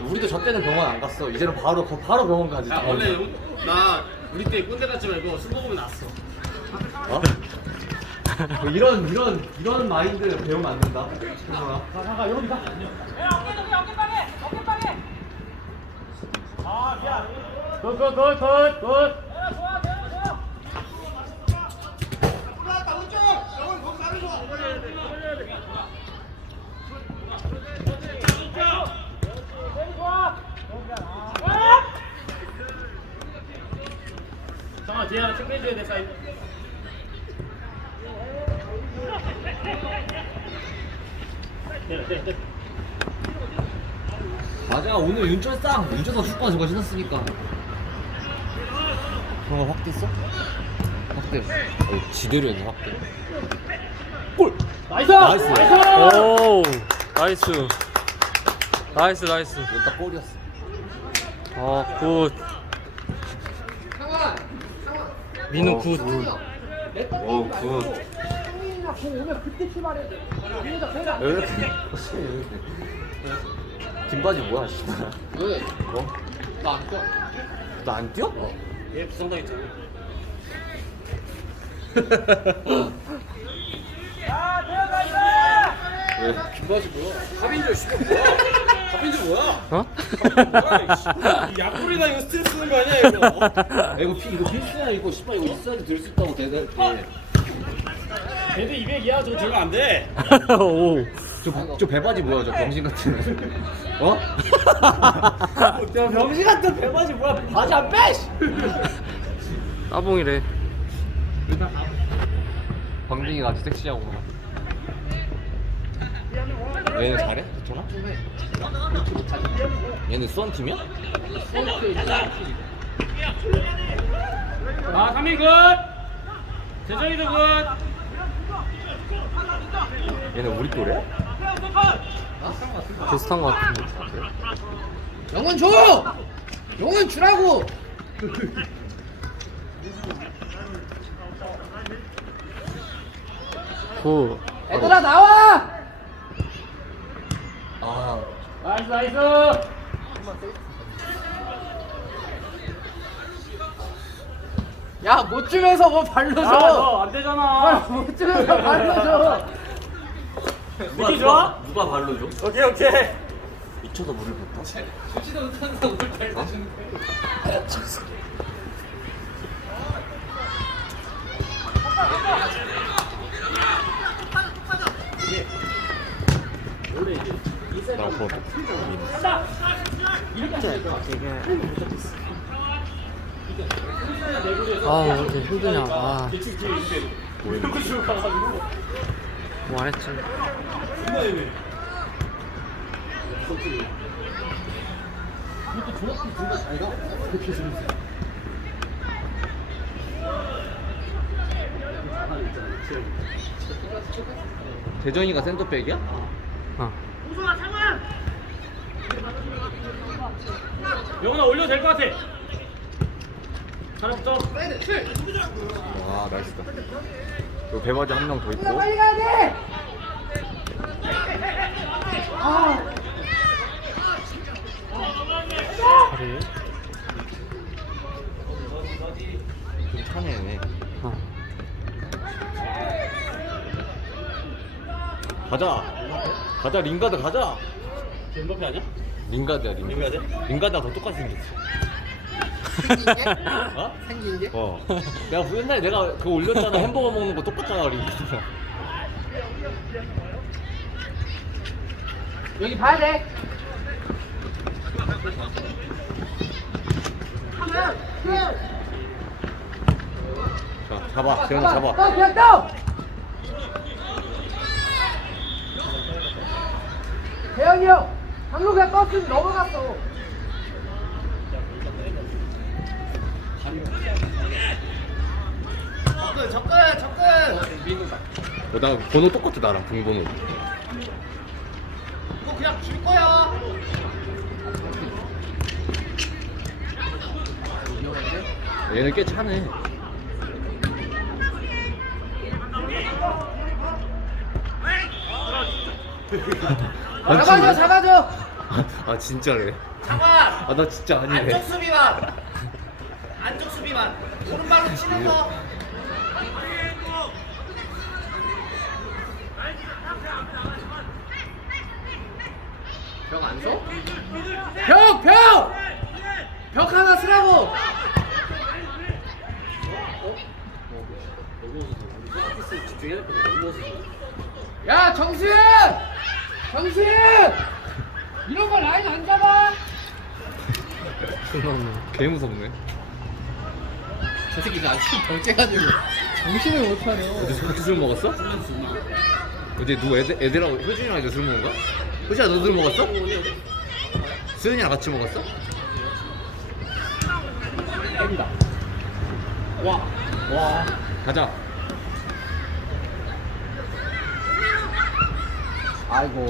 우리도 저 때는 병원 안 갔어. 이제는 바로 거- 바로 병원 가지. 야 원래 용, 나 우리 때 꼰대 같지 말고 술 먹으면 났어. 어? 뭐 이런 이런 이런 마인드 배우면 안 된다. 형아. 가가 여기 가. 굿굿굿굿 굿. 잠깐 뒤에 하나 체크해줘야 돼 네. 맞아 오늘 윤철상 윤철상 축구화 저거 신었으니까. 형아 확대했어? 확대. 어, 지대로 했네 확대. 골. 나이스! 나이스. 나이스! 오 나이스 나이스 나이스 이거 딱 골이었어. 어굿 민우 굿 오 굿. 왜 이렇게? 긴 바지 뭐야? 씨발. 왜? 어? 나안 껴. 너안 뛰어? 얘 부상당했잖아. 왜? 김바지 뭐야? 씨발 뭐야? 합인줄 뭐야? 어? 이 약불이나 이거 스트레스 쓰는 거 아니야 이거? 야, 이거 피 이거 필수야 이거 씨발 이거 있어야지 들 수 있다고 대단할 때. 걔도 200이야 저 들면 안 돼. 오 저저 배바지 뭐야 저 병신 같은. 어? 야 병신 같은 배바지 뭐야? 바지 안 빼! 씨. 따봉이래 광진이가 아주 섹시하고. 얘는 잘해? 전화? 얘는 수원 팀이야? 아 3인 굿. 재정이도 굿. 얘는 우리 또래? 비슷한 것 같은데 영원 줘! 영원 주라고! 굿 얘들아 나와! 아 나이스 나이스. 야 못 주면서 뭐 발로 줘! 야너안 되잖아. 못 주면서 발로 줘! 느낌 좋아? 누가 발로 줘? 오케이 오케이. 미쳐서 물을 뱉어? 주지도 못 하는 뭘 발로 주는 거야? 나 그거 아왜 이렇게 힘드냐 아. 뭐 안 했지 대정이가 센터백이야? 어 영훈아 올려도 될 것 같아. 잘했어. 와 나이스다 요 배바지 한 명 더 있고 빨리 가야 돼! 잘해 좀 차네 어 가자 가자 링가드 가자 엠버페 아니야? 링가드야 링가드 링가드? 링가드가 더 똑같이 생겼어 생긴 게? 어? 생긴 게? 어 내가 그 옛날에 내가 그거 올렸잖아 햄버거 먹는 거 똑같잖아 링가드랑 여기 봐야 돼! 자 잡아 재현아 잡아 또 그냥 또! 대현이 형! 방금 그냥 떴으면 넘어갔어. 접근 접근 접근. 어, 나 번호 똑같아 나랑 등번호. 이거 그냥 줄 거야. 얘는 꽤 차네 잡아줘 잡아줘 아 진짜래? 잠깐. 아나 진짜 아니래. 안쪽 수비만. 안쪽 수비만. 오른발로 치는 거. 벽안 서? 벽! 벽! 벽 하나 쓰라고! 야 정수현! 정수현! 이런 거 라인 안 잡아? 개 무섭네. 저 새끼가 아침 결제가지고 정신을 못 차려. 어제 같이 술 먹었어? 어제 누구 애들 애들하고 효준이랑 이제 술 먹은 거야? 효준아 너술 먹었어? 수현이랑 같이 먹었어? 깬다. 와. 와. 가자. 아이고.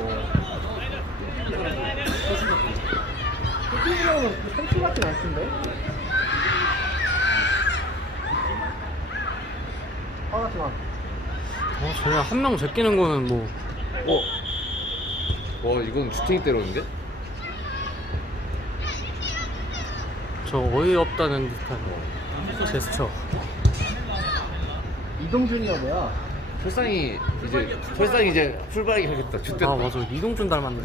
형은 선수 같진 않던데? 화나지만. 어, 저희 한명 제끼는 거는 뭐 어. 와 이건 주탱이 때렸는데? 저 어이없다는 듯한 제스처. 이동준이가 뭐야? 철상이 이제 철상이 이제 풀발하기 하겠다. 주대. 아 맞아 이동준 닮았네.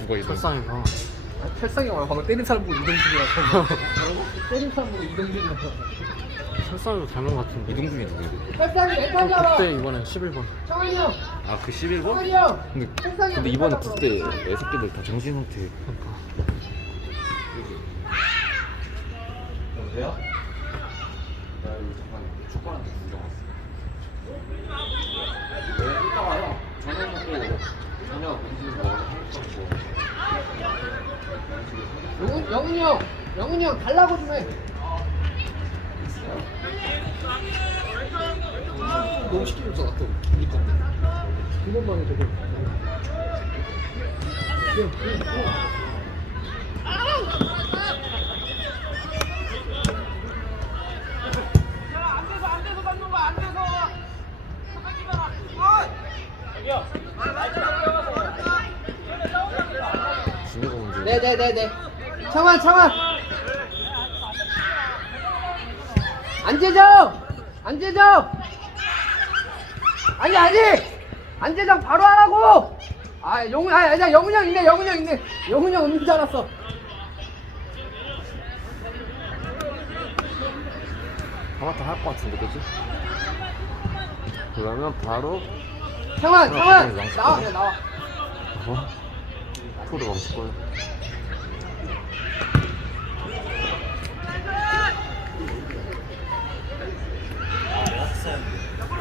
누가 이동? 철상이가. 아, 철상이 와 방금 때린 사람 보고 이동준이라고. 때린 사람 보고 이동준이라고. 철상이도 닮은 것 같은데. 이동준이 누구야? 철상이 멘탈 잡아. 그때 이번엔 11번. 창환이 형. 아그 11번? 창환이 형. 근데 철상이 근데 이번에. 그때 애새끼들 다 정신 상태. 그러니까. 여보세요? 나 여기 잠깐 축구하는데 구경 왔어. 네, 이따 와요. 저녁 먹고 저녁 음식 먹어. 영훈, 영훈이 형! 영훈이 형 달라고 좀 해. 너무 시키면서 또 우리 건데. 그것만 해 저거. 네네네네. 창환, 창환! 안재정! 안재정! 아니, 아니! 안재정 바로 하라고! 아, 영훈, 아니, 아니, 영훈이 형 있네, 영훈이 형 있네. 영훈이 형 없는 줄 알았어. 하나도 할것 같은데, 그치? 그러면 바로 창환, 그럼 창환! 그냥 나와, 그냥 나와. 어? 토를 멈출 거야.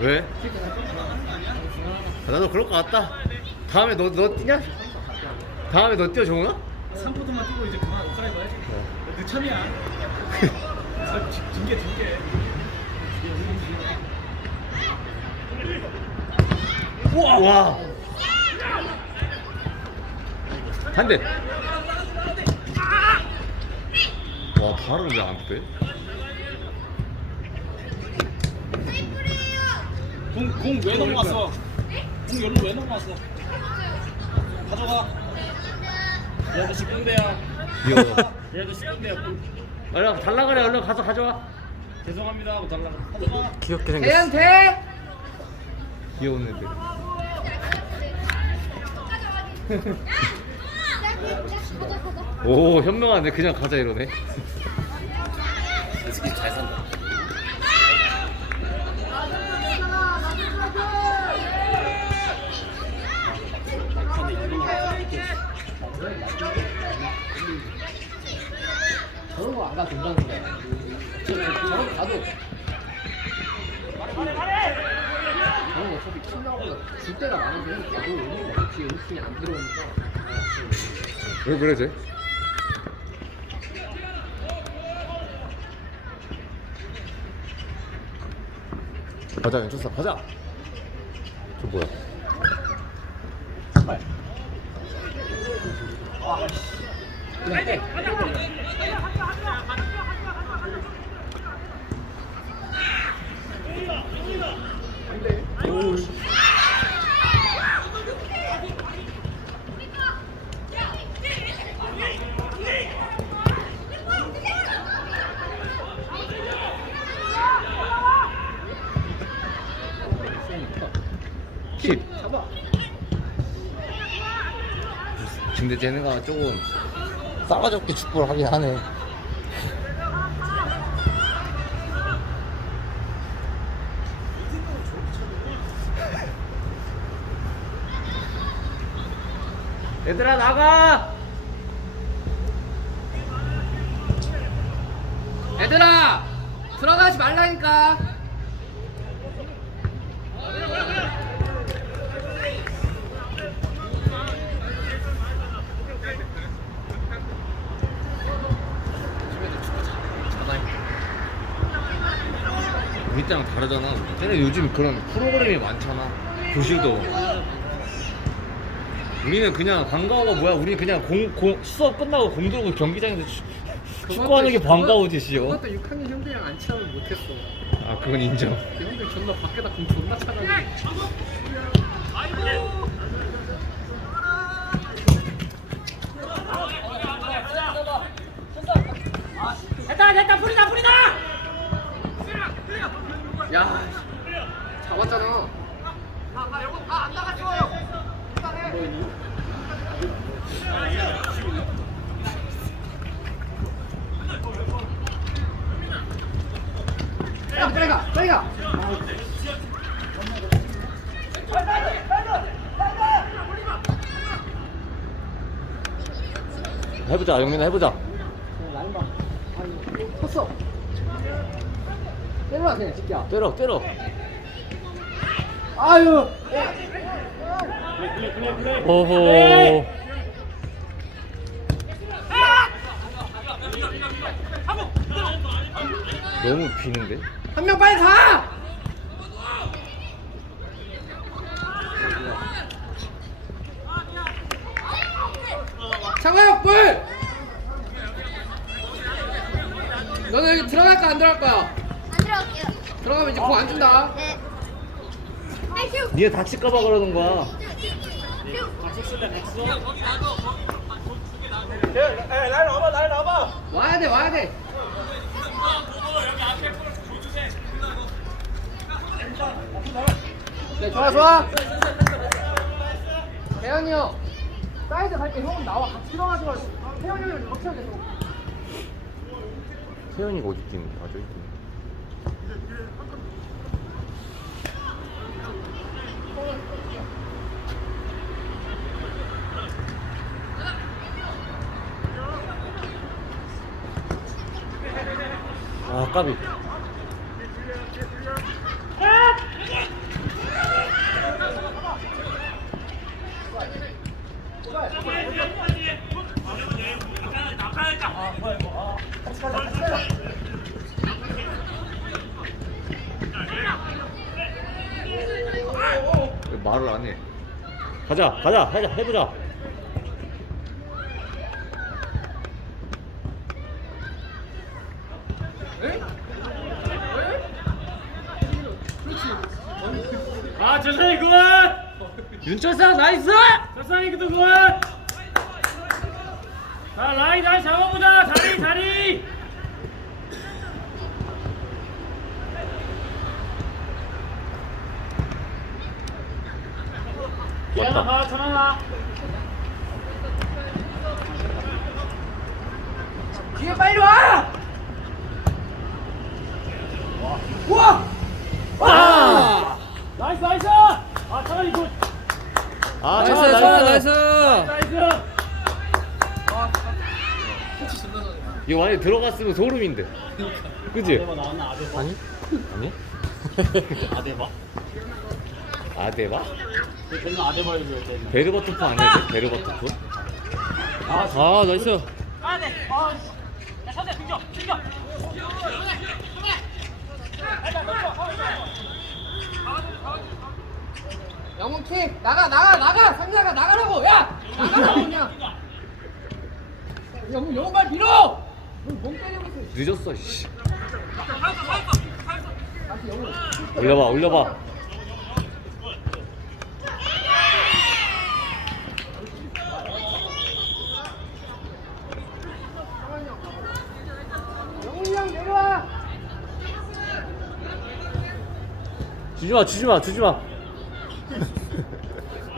왜? 아, 나도 그럴 것 같다. 다음에 너, 너 뛰냐? 다음에 너 뛰어, 정훈아? 3포트만 뛰고 이제 그만 옷 갈아입어야지. 늦참이야. 징계 징계. 우와! 와! 한 대! 와, 발을 왜 안 빼? 공공 왜 넘어왔어? 공 열로 왜 넘어왔어? 가져가. 얘도 19대야. 귀여워. 얘도 19대야. 얼른 달라 그래, 얼른 가서 가져와. 죄송합니다 하고 달라. 가져가. 귀엽게 생겼어. 대현태! 귀여운 애들. 오 현명하네 그냥 가자 이러네 된다는 거야. 저런 가도. 거 어차피 킬러보다 줄 때가 많은데 가도 거 뒤에 루틴이 안 들어오니까. 왜 그래 쟤? 가자 연출사 가자 저 뭐야 그냥 빼. 근데 쟤네가 조금 싸가지 없게 축구를 하긴 하네. 얘들아 나가! 얘들아! 들어가지 말라니까. 때랑 다르잖아. 쟤네 요즘 그런 프로그램이 많잖아. 교실도. 우리는 그냥 반가워가 뭐야? 우리는 그냥 공, 공 수업 끝나고 공 들고 경기장에서 축- 축구하는 게 반가우지 씨요? 그것도 6학년 형들이랑 안 친하면 못했어. 아 그건 인정. 형들 존나 밖에다 공 존나 차가지고. 됐다 됐다 풀이다 풀이다 야, 잡았잖아. 빨리 가, 빨리 가, 빨리 가. 해보자 영민아 해보자 컸어. 때려라 그냥. 때려 때려 아유. 오호. 너무 비는데 한 명 빨리 가. 장가혁 볼. 너는 여기 들어갈까 안 들어갈 거야? 안 들어갈게요. 들어가면 이제 공 안 준다. 네. 니네 다칠까봐 그러는 거야 와야 돼, 와야 돼. 네, 좋아, 좋아. 대현이 형, 사이드 갈 때 형은 나와 같이 들어가지. 태현이 형이 겹쳐야 돼. 형. 태연이가 어디 뛰는데 아 저기 뛰네 아 까비 왜 말을 안 해? 가자, 가자, 하자, 해보자. 아, 저상이 그만! 윤철상 나이스! 저상이 그도 그만! 자, 라인 다시 잡아보자! 자리, 자리! 아, 전화나! 뒤에 빨리 와! 와! 와! 나이스 나이스 아 차라리 굿 아, 나이스, 자, 나이스, 나이스. 나이스 이거 만약에 들어갔으면 소름인데. 그지? 아니? 아니? 아데바 아데바? 걔는 아데바 이거 때 베르버토프 아니야? 쟤? 베르버토프? 아, 나이스. 영훈 킥 나가 나가 나가 상자가 나가라고 야 나가라고 그냥 영훈 영훈 발 밀어 몸 때리고 있어 늦었어, 씨. 올려봐, 올려봐. 영훈이 형 내려와 주지 마, 주지 마, 주지 마.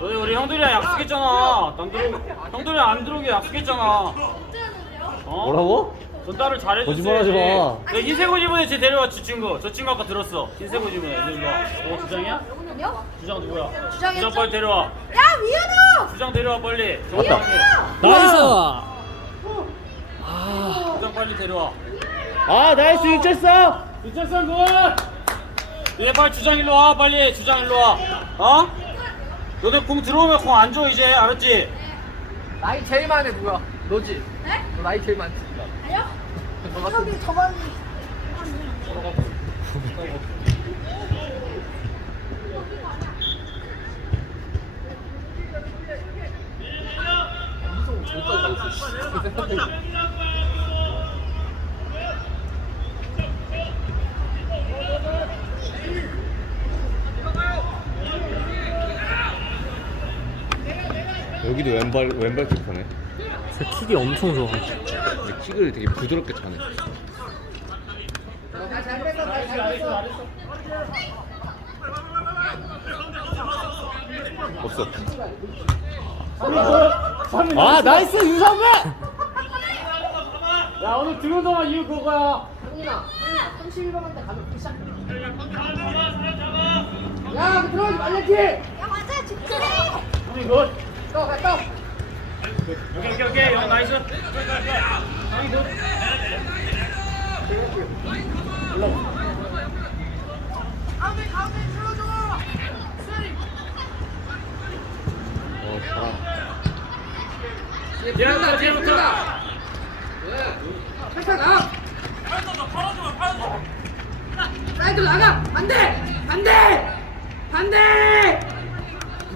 너희 우리 형들이랑 약속했잖아 안 들어 형들이랑 안 들어오게 약속했잖아 어? 뭐라고? 전달을 잘해줬어야지 거짓말하지 마. 내 흰색 옷 입은 애쟤 데려와 저 친구 저 친구 아까 들었어 흰색 옷 입은 애 일로 와 어, 주장이야? 아니요? 주장 누구야? 주장이었죠? 주장 빨리 데려와 야 위현우! 주장 데려와 빨리 맞다. 나이스. 주장 빨리 데려와 아, 나이스, 일쳤어! 유철선 굿! 얘 빨리 주장 일로 와 빨리 주장 일로 와 어? 너네 공 들어오면 공 안 줘 이제 알았지? 나이 제일 많네 누가 너지 네? 너 나이 제일 많지 아니요? 저기 저번 여기도 왼발, 왼발 키퍼네. 킥이 엄청 좋아. 근데 킥을 되게 부드럽게 차네. 없어. 아, 나이스, 유상배! 야 오늘 들어오동안 이유 그거야 형이나 31번한테 가면 시작 야그 들어가지 말랬지 야 맞아 집중해! 형이 굿 오케이 오케이 오케이. 형 나이스. 형이 굿 어, 뒤에 뒤에부터. 사이드 나가. 반대. 반대. 반대.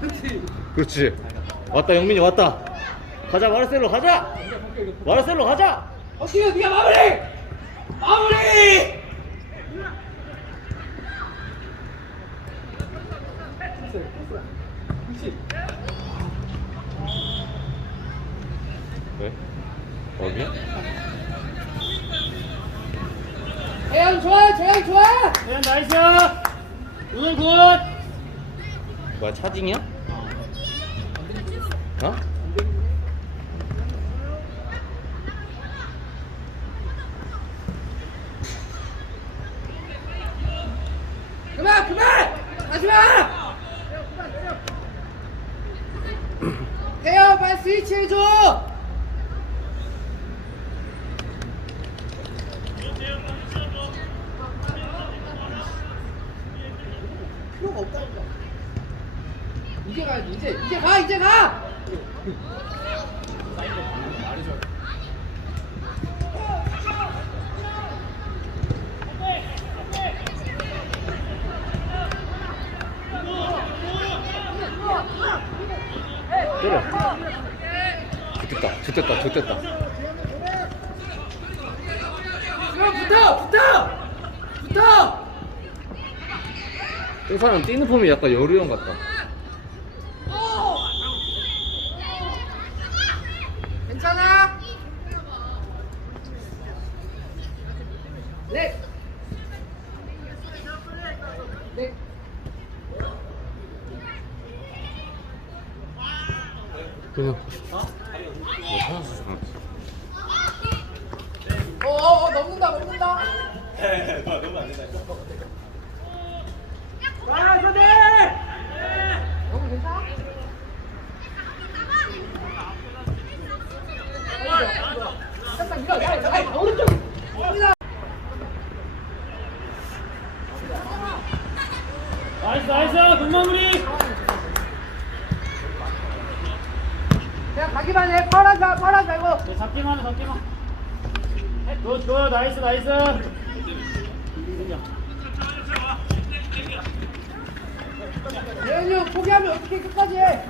그렇지 그렇지. 왔다, 영민이 왔다. 가자, 마르셀로 가자! 마르셀로 가자! 어떻게 네가 마무리 마무리 왜? 어디야? 재현 좋아 재현 좋아 형 나이스 오늘 굿 뭐야, 차징이야? 어? 그만 그만 하지마 태연 빨리 스위치 해줘 필요가 없다니까 이제 가야지 이제 이제 가 이제 가 때려. 좋됐다. 그럼 붙어 붙어 붙어 저 사람 뛰는 폼이 약간 여루 형 같다. 괜찮아 네 네. 잠깐 밀어 야, 야, 야, 오른쪽 나이스 나이스 금마무리 가기만 해 파란자 파란자 이거 네, 잡기만 해 잡기만. 굿, 굿, 나이스 나이스. 예은이 형 포기하면 어떻게 끝까지 해